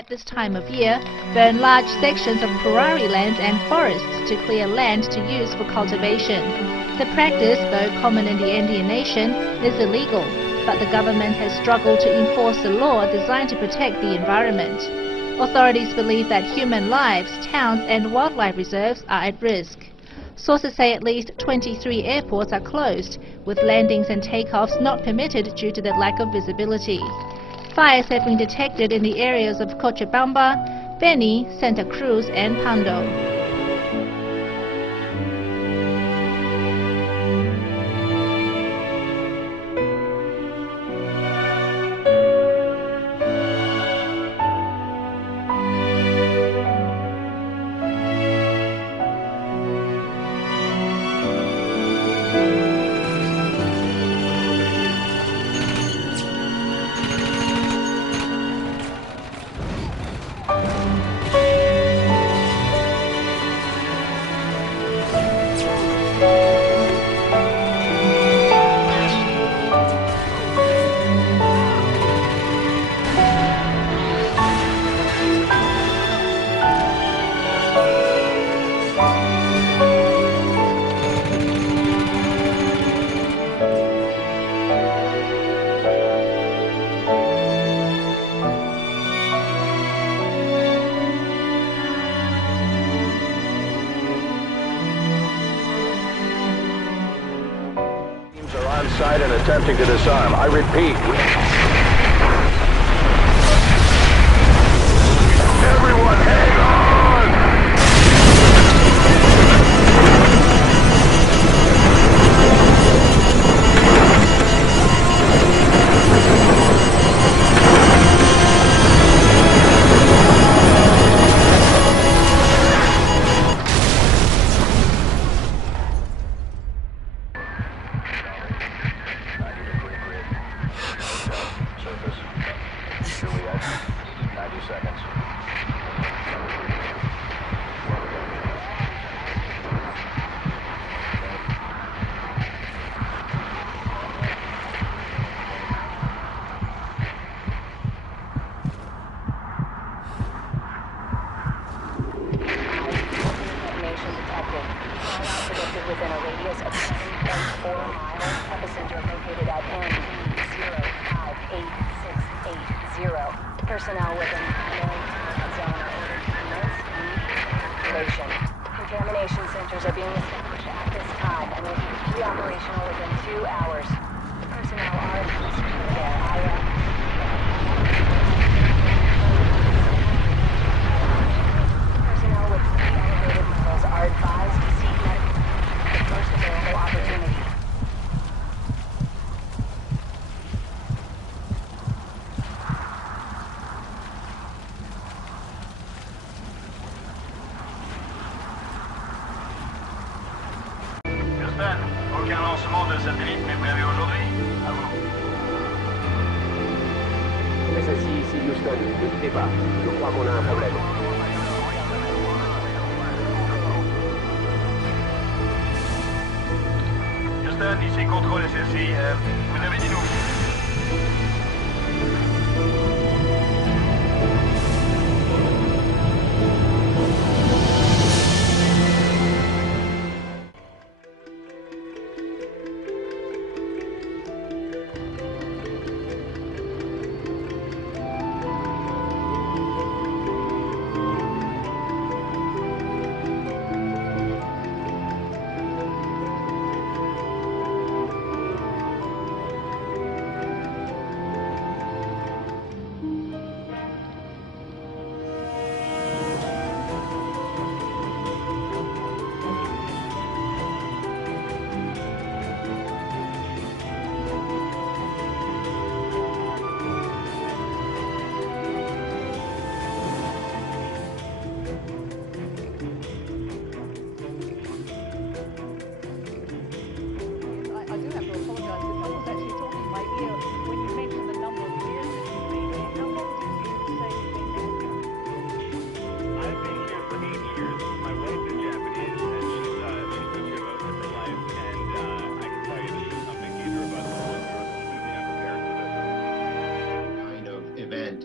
at this time of year, burn large sections of prairie lands and forests to clear land to use for cultivation. The practice, though common in the Indian nation, is illegal, but the government has struggled to enforce a law designed to protect the environment. Authorities believe that human lives, towns and wildlife reserves are at risk. Sources say at least 23 airports are closed, with landings and takeoffs not permitted due to the lack of visibility. Fires have been detected in the areas of Cochabamba, Beni, Santa Cruz and Pando. On site and attempting to disarm. I repeat. Everyone, hang on! Juliet, 90 seconds. Contamination detected. Fallout predicted within a radius of 7.4 miles. Epicenter located at N05868. Personnel within the zone are ordered to commence evacuation. Contamination centers are being established at this time and will be operational within 2 hours. Personnel are administering care. Personnel with elevated levels are advised to seek medical at the first available opportunity. Aucun lancement de satellite n'est prévu aujourd'hui. À vous. SSI ici Houston, ne quittez pas. Je crois qu'on a un problème. Houston, ici contrôle SSI. Vous avez dit nous.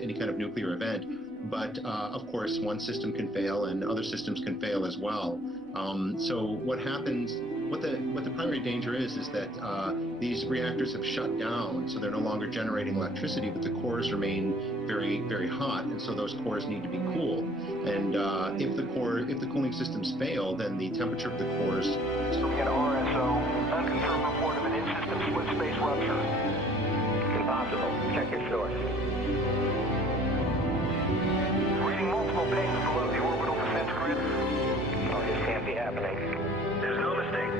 Any kind of nuclear event but of course one system can fail and other systems can fail as well. So what happens, what the primary danger is that these reactors have shut down, so they're no longer generating electricity, but the cores remain very, very hot, and so those cores need to be cooled. And if the cooling systems fail, then the temperature of the cores. So we get RSO, unconfirmed report of an in-system split space rupture. Impossible. Check your source. Reading multiple pings below the orbital defense grid. Oh, this can't be happening. There's no mistake.